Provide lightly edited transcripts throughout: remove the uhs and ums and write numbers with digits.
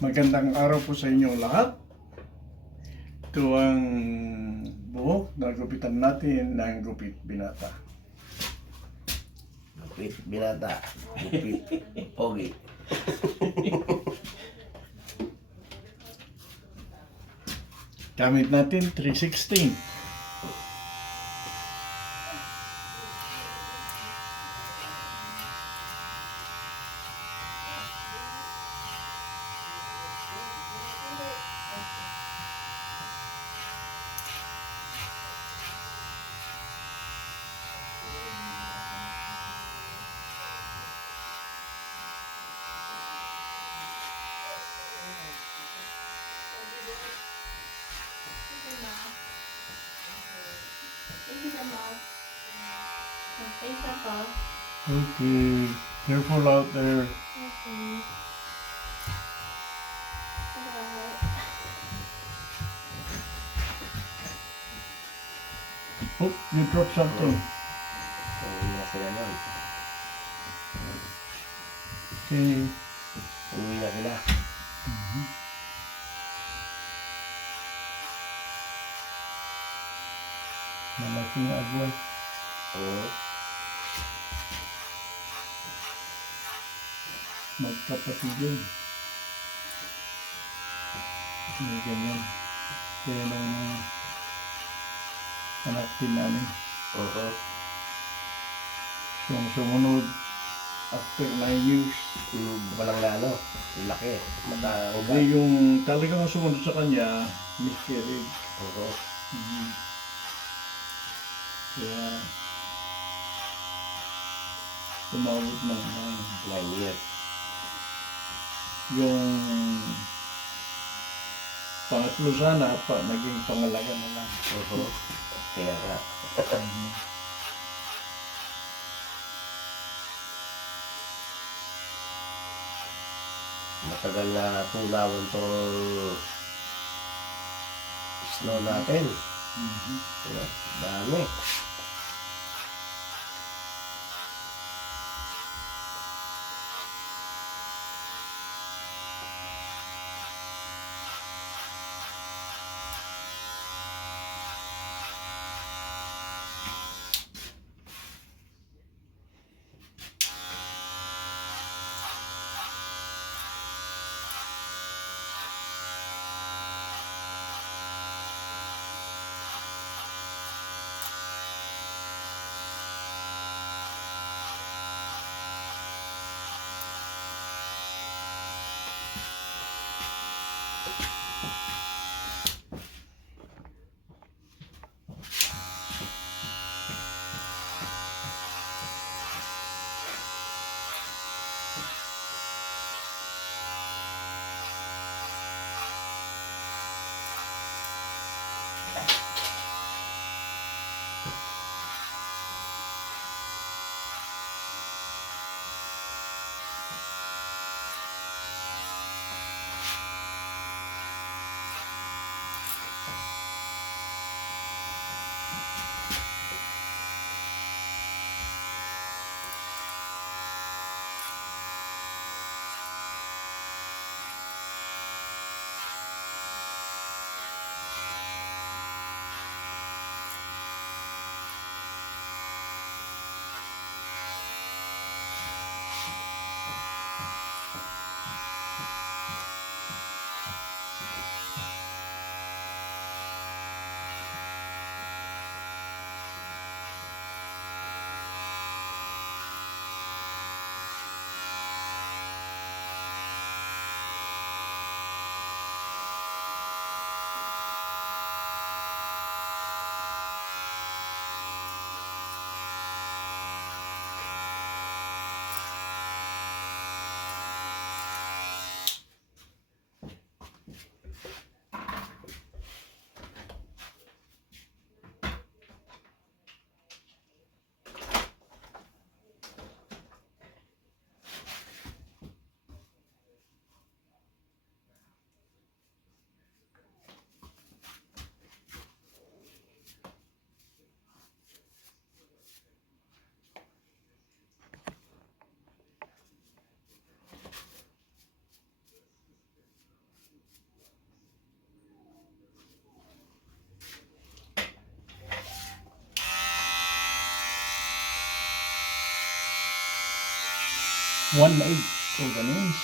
Magandang araw po sa inyo lahat. Ito ang buhok na gupitan natin ng gupit binata. Gupit, binata, gupit, pogi. Gamit natin 316. Okay, careful out there. Oh, you dropped something. Uwi na sila nun. Okay. Uwi na sila. Malaking agwat. Oo. Magkapatid yun. May ganyan. Kaya nung anak din namin. Oo. So, sumunod after 9 years. Walang lalo. Laki. Matangga. Hindi yung talagang sumunod sa kanya, miscarriage. Oo. Kaya tumawag ng 9 years. yung pangatlo sana naging pangalawa na lang. Oo. Kaya nga. Matagal na tulawan tong snow natin. Diba? Dami. 1.8 ganun.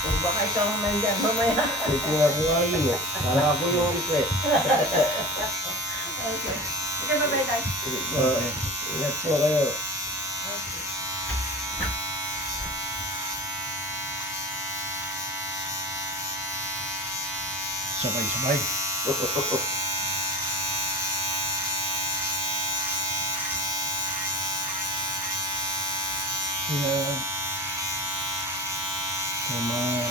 Kung baka ikaw ang nandyan mamaya. Ito nga po nga yun eh. Parang ako yung request. Okay. Ikaw ba ba tayo? Ingat po kayo. Sabay-sabay. Kaya kung mga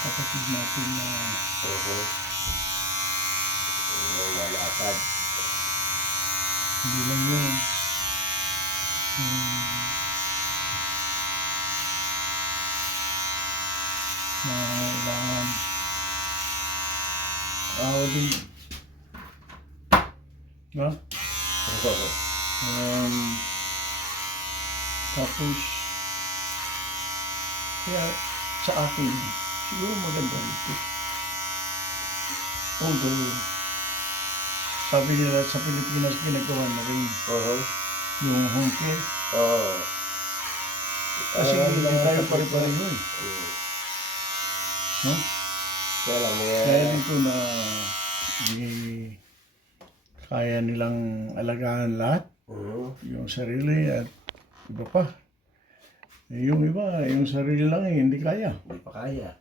kapatid natin na Malakad. hindi lang yun. Nangangailangan ako din. No? Tapos kaya sa akin siguro maganda ito. Although sabi nila sa Pilipinas ginagawa na rin yung home care. Oo. Kasi hindi tayo pare-pareho eh. No? Kaya lang Kaya dito na hindi kaya nilang alagaan lahat. Yung sarili at iba pa. Yung iba, yung sarili lang eh, hindi kaya. Hindi pa kaya.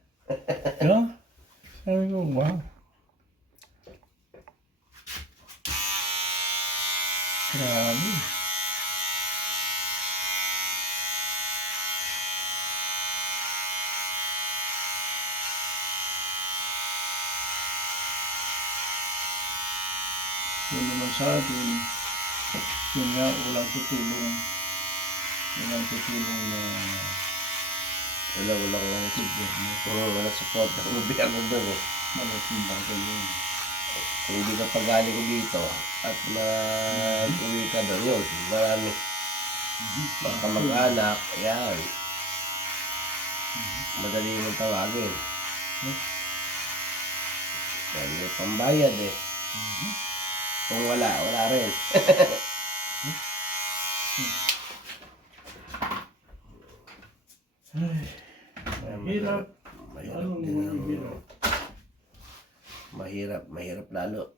No? Sabi ko, wow. Grabe. Yun naman sa atin, yun nga, walang tutulong. Walang tutulong na Wala lang gobyerno. wala support ng gobyerno doon eh. Malaking bagay yun. Kung hindi ka pagaling dito at uwi ka doon, yun, marami. Mga kamag-anak, yan. Madali mong tawagin. Dahil may pambayad eh. Kung wala, wala rin. Hirap. Mahirap Anong din ang... hirap? Mahirap lalo.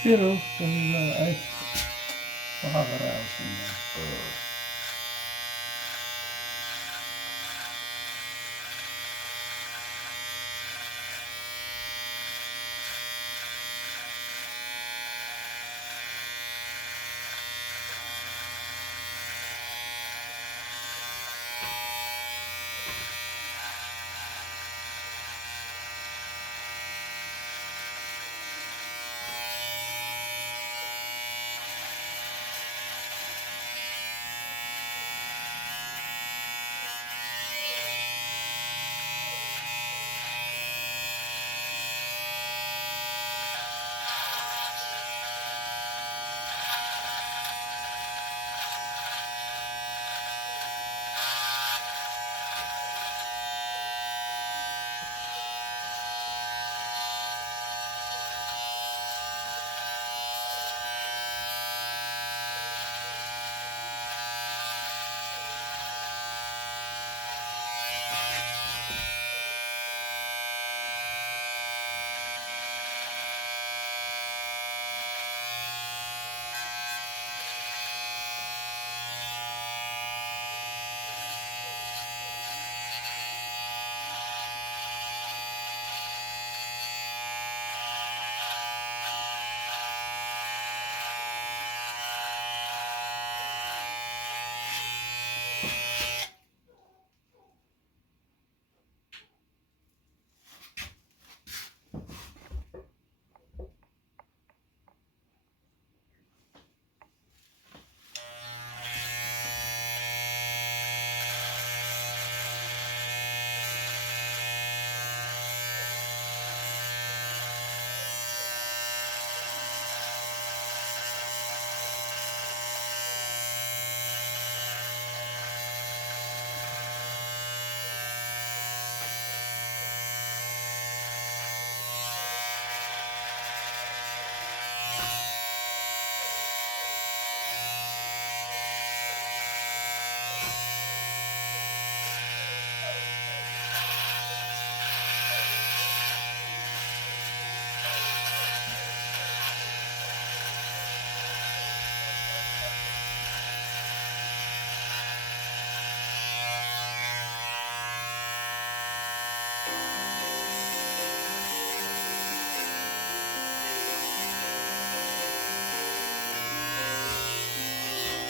Pero, sabi na, ay, makakaraos na.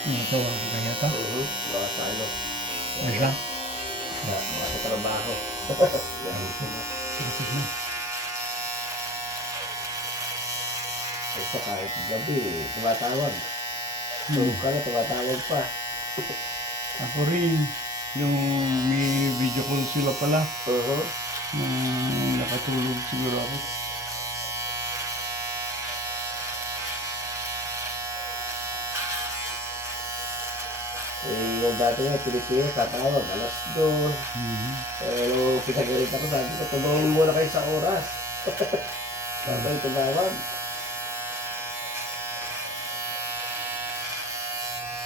Ito, kaya ito. Mga sa ano. Ay siya. Mga sa trabaho. Tapos na. Ito kahit gabi, tumatawag. Tulog ka na, tumatawag pa. Ako rin, yung may video call sila pala. Nung nakatulog siguro ako. Eh, yung dati nga, Pilipino, tatawag, alas 2. Pero pinagalit ako, sabi ko, tumawin muna kayo sa oras. Sabay tumawag.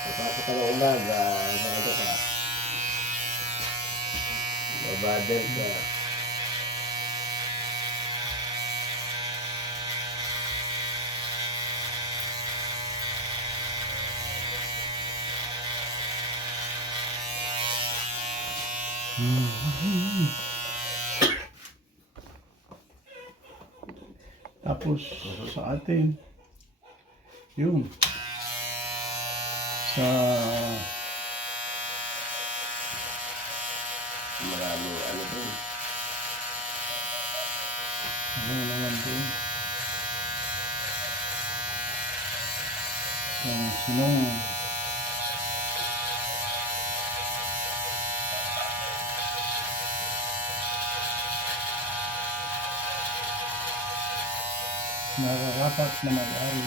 Kapasok ka ng umaga, ano ka? Mabadal ka. Tapos sa atin, yun, sa Maraming ano dun. ano naman din, yung sinong nararapat na may-ari.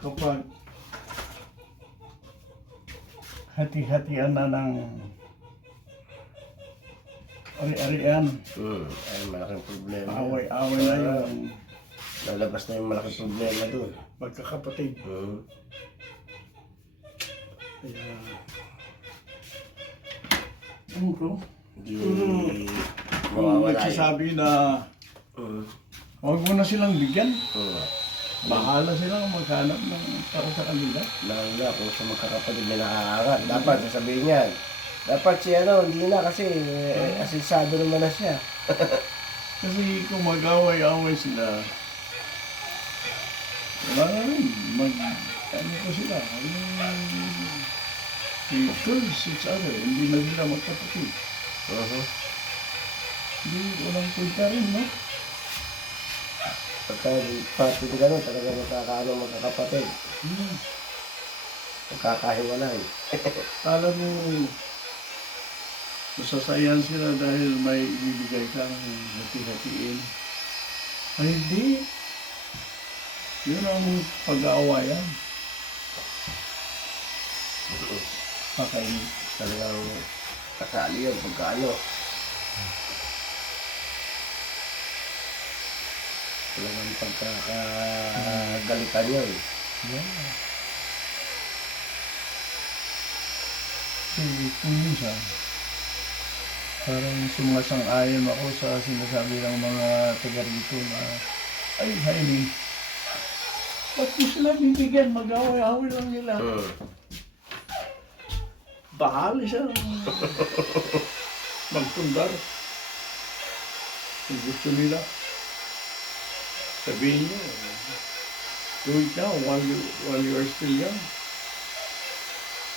Kapag hati-hatian na ng ari-arian, Ay, malaking problema. away-away na yung Lalabas na yung malaking problema doon. magkakapatid. Kaya, ano ko? Hindi Kung mawawala yun. nagsasabi na Mm. huwag mo na silang bigyan, Mm. bahala silang maghanap ng para sa kanila. Lalo na kung sa magkakapatid may nakakaangat. Dapat sasabihin niyan. Dapat si hindi na kasi asensado naman na siya. Kasi kung mag-away-away sila, wala na rin. Ano ko sila, kills each other. Hindi na sila magkapatid. Hindi, walang punta rin, no? Pagka pati gano'n, talaga magkakaano magkakapatid. Magkakahiwalay. Kala mo, masasayan sila dahil may ibibigay kang hati-hatiin. Ay, hindi. Yun ang pag-aawayan. Pakain. Talagang kasali yun pagkaano. Talagang pagkakagalitan yun. Yeah. Kasi kung minsan, parang sumasang-ayon ako sa sinasabi ng mga taga rito na, ay, Jaime, ba't mo sila bibigyan? Mag-away-away lang nila. Bahali siya magpundar. Kung gusto nila, sabihin niyo, do it now while you are still young.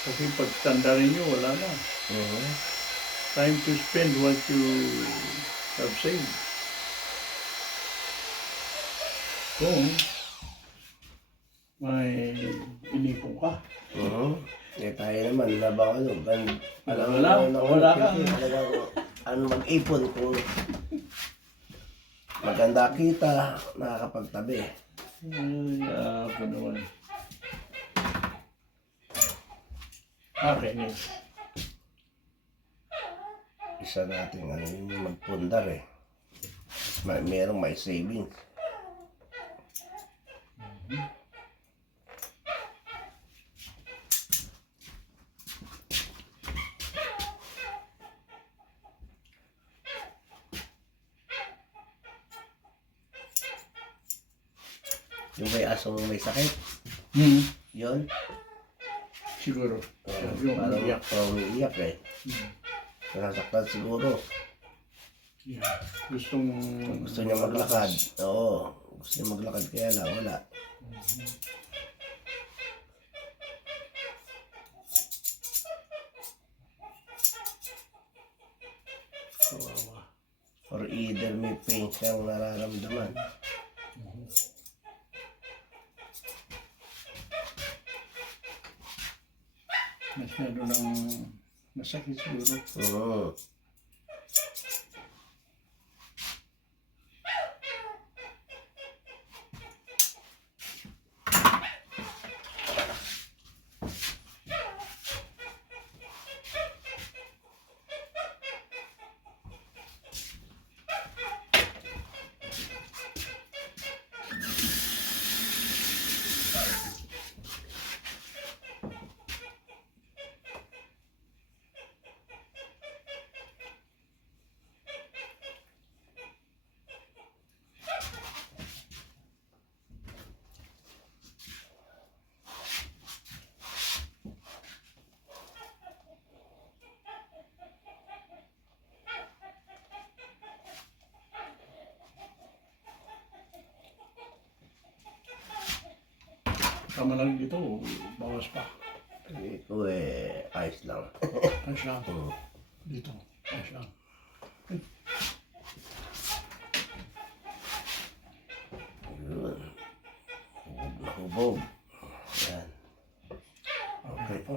Kasi pag tanda rin niyo, wala na. Time to spend what you have saved. Kung may inipon ka. Eh tayo naman, labang Wala ka. Talagang mag-ipon kung maganda kita, nakakapagtabi. Ay, ako naman. Okay, next. Isa natin, yung magpundar eh. Merong may savings. Yung may asong may sakit, yun. Siguro. Yung Parang umiyak. umiiyak eh. Nasasaktan siguro. Yeah. Gusto Niya maglakad. Oo. Gusto niya maglakad kaya lang, wala. Kawawa. Or either may pain siyang nararamdaman. Masyado ng masakit siguro. Oo. Tama lang dito, bawas pa. Ito ayos lang. Ayos lang. Dito. Ayos lang. Yun. Hubog na hubog. Yan. Okay po.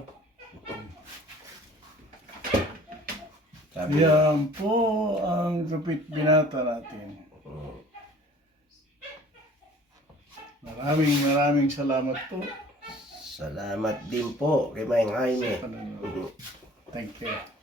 Sabi Yan po ang Lupit Binata natin. Maraming salamat po. salamat din po kay Mayang Jaime. Thank you.